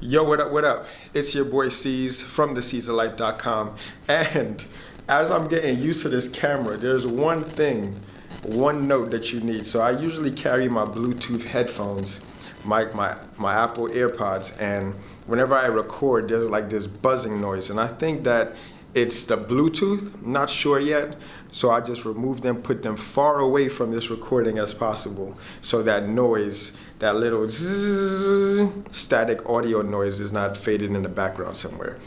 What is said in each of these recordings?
Yo, what up, what up? It's your boy C's from theseasonlife.com. And as I'm getting used to this camera, there's one note that you need. So I usually carry my Bluetooth headphones, my Apple AirPods, and whenever I record, there's like this buzzing noise. And I think that it's the Bluetooth, not sure yet. So I just remove them, put them far away from this recording as possible. So that noise, that little zzz, static audio noise is not faded in the background somewhere.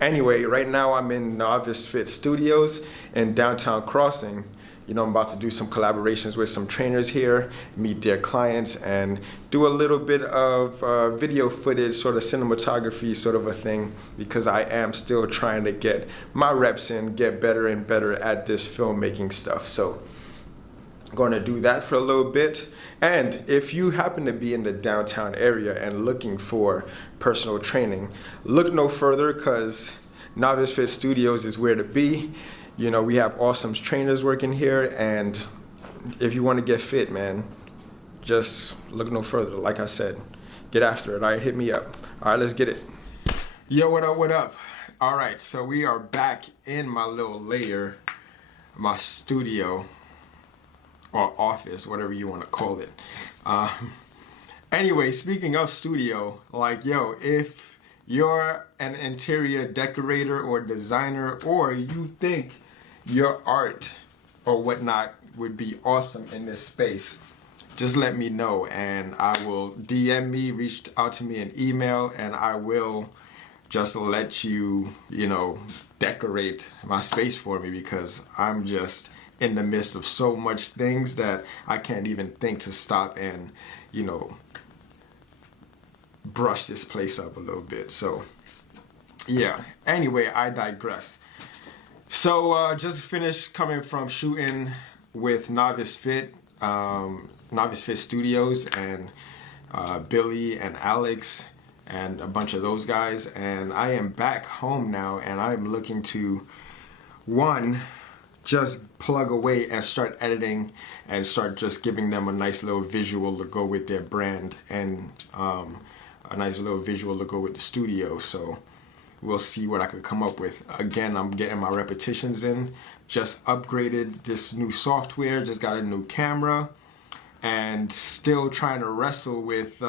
Anyway, right now I'm in Novice Fit Studios in downtown Crossing. You know, I'm about to do some collaborations with some trainers here, meet their clients, and do a little bit of video footage, sort of cinematography sort of a thing, because I am still trying to get my reps in, get better and better at this filmmaking stuff. So I'm going to do that for a little bit. And if you happen to be in the downtown area and looking for personal training, look no further, because Novice Fit Studios is where to be. You know, we have awesome trainers working here, and if you want to get fit, man, just look no further. Like I said, get after it. All right, hit me up. All right, let's get it. Yo, what up, what up? All right, so we are back in my little lair, my studio, or office, whatever you want to call it. Anyway, speaking of studio, like, yo, if you're an interior decorator or designer, or you think your art or whatnot would be awesome in this space, just let me know, and I will DM me, reach out to me an email, and I will just let you, you know, decorate my space for me, because I'm just in the midst of so much things that I can't even think to stop and, you know, brush this place up a little bit. So yeah, anyway, I digress. So just finished coming from shooting with Novice Fit Studios, and Billy and Alex and a bunch of those guys, and I am back home now, and I'm looking to, one, just plug away and start editing and start just giving them a nice little visual to go with their brand, and a nice little visual to go with the studio. So we'll see what I could come up with. Again, I'm getting my repetitions in, just upgraded this new software, just got a new camera, and still trying to wrestle with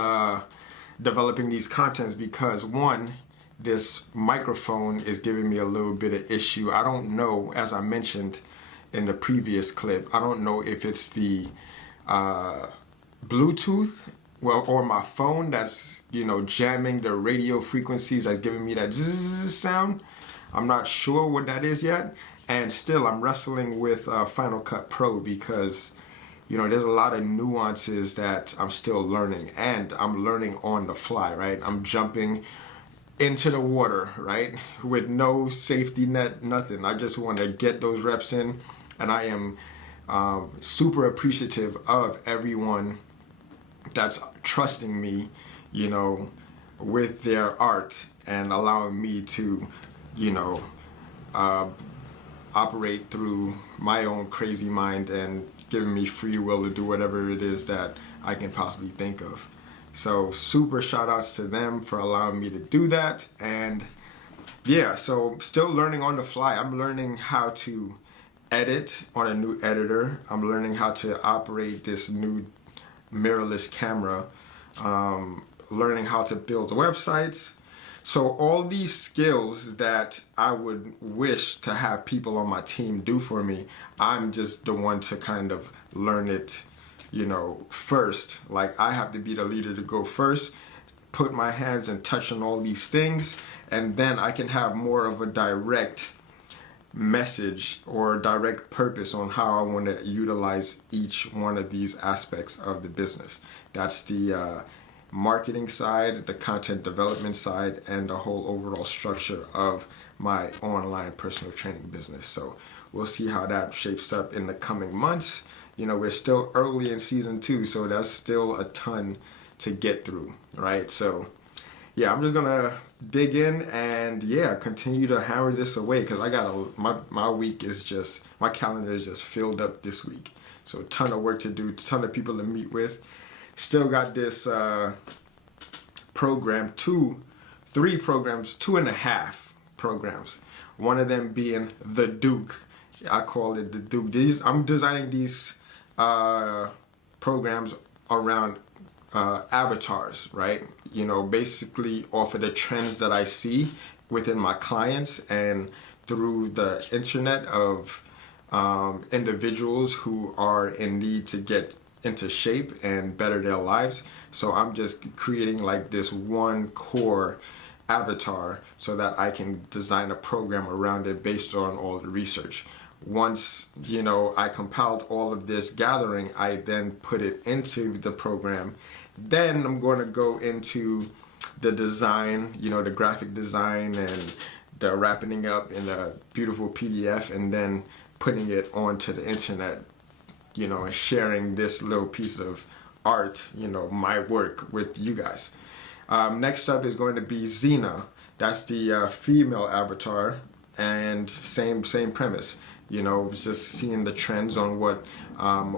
developing these contents, because one, this microphone is giving me a little bit of issue. I don't know, as I mentioned in the previous clip, I don't know if it's the Bluetooth, well, or my phone that's, you know, jamming the radio frequencies, that's giving me that zzz sound. I'm not sure what that is yet, and still I'm wrestling with Final Cut Pro, because, you know, there's a lot of nuances that I'm still learning, and I'm learning on the fly, right? I'm jumping into the water, right, with no safety net, nothing. I just want to get those reps in, and I am super appreciative of everyone that's trusting me, you know, with their art, and allowing me to, you know, operate through my own crazy mind, and giving me free will to do whatever it is that I can possibly think of. So super shout outs to them for allowing me to do that. And yeah, so still learning on the fly. I'm learning how to edit on a new editor. I'm learning how to operate this new mirrorless camera, learning how to build websites. So all these skills that I would wish to have people on my team do for me, I'm just the one to kind of learn it, you know, first. Like, I have to be the leader to go first, put my hands and touch on all these things, and then I can have more of a direct message or direct purpose on how I want to utilize each one of these aspects of the business. That's the marketing side, the content development side, and the whole overall structure of my online personal training business. So we'll see how that shapes up in the coming months. You know, we're still early in season 2, so that's still a ton to get through, right? So yeah, I'm just gonna dig in and yeah, continue to hammer this away, because I got my week is just, my calendar is just filled up this week. So a ton of work to do, a ton of people to meet with. Still got this program to 3 programs, 2.5 programs. One of them being the Duke. I call it the Duke. I'm designing these programs around avatars, right? You know, basically off of the trends that I see within my clients and through the internet of individuals who are in need to get into shape and better their lives. So I'm just creating like this one core avatar so that I can design a program around it based on all the research. Once, you know, I compiled all of this gathering, I then put it into the program. Then I'm going to go into the design, you know, the graphic design and the wrapping up in a beautiful PDF, and then putting it onto the internet, you know, and sharing this little piece of art, you know, my work with you guys. Next up is going to be Xena. That's the female avatar, and same premise. You know, just seeing the trends on what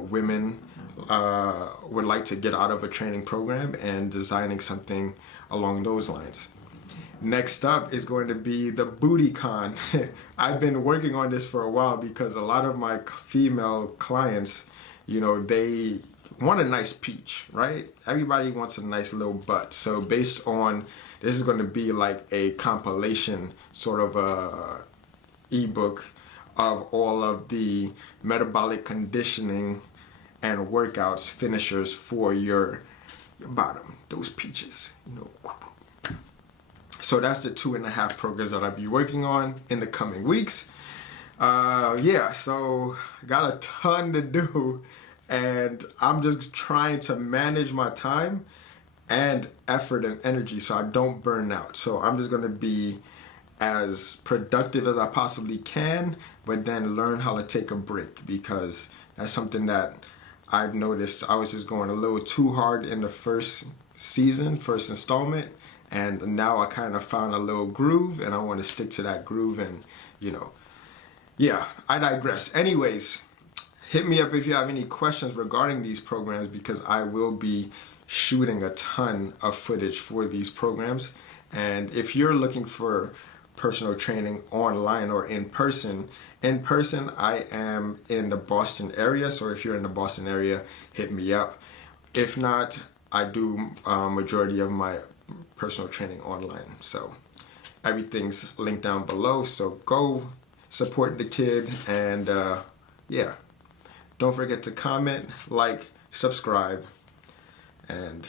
women would like to get out of a training program and designing something along those lines. Next up is going to be the Booty Con. I've been working on this for a while because a lot of my female clients, you know, they want a nice peach, right? Everybody wants a nice little butt. So based on, this is going to be like a compilation, sort of a ebook of all of the metabolic conditioning and workouts finishers for your bottom, those peaches, you know. So that's the 2.5 programs that I'll be working on in the coming weeks. Yeah, so got a ton to do, and I'm just trying to manage my time and effort and energy so I don't burn out. So I'm just gonna be as productive as I possibly can, but then learn how to take a break, because that's something that I've noticed. I was just going a little too hard in the first installment, and now I kind of found a little groove, and I want to stick to that groove. And, you know, yeah, I digress. Anyways, hit me up if you have any questions regarding these programs, because I will be shooting a ton of footage for these programs. And if you're looking for personal training online or in person, I am in the Boston area. So if you're in the Boston area, hit me up. If not, I do majority of my personal training online. So everything's linked down below. So go support the kid, and yeah, don't forget to comment, like, subscribe, and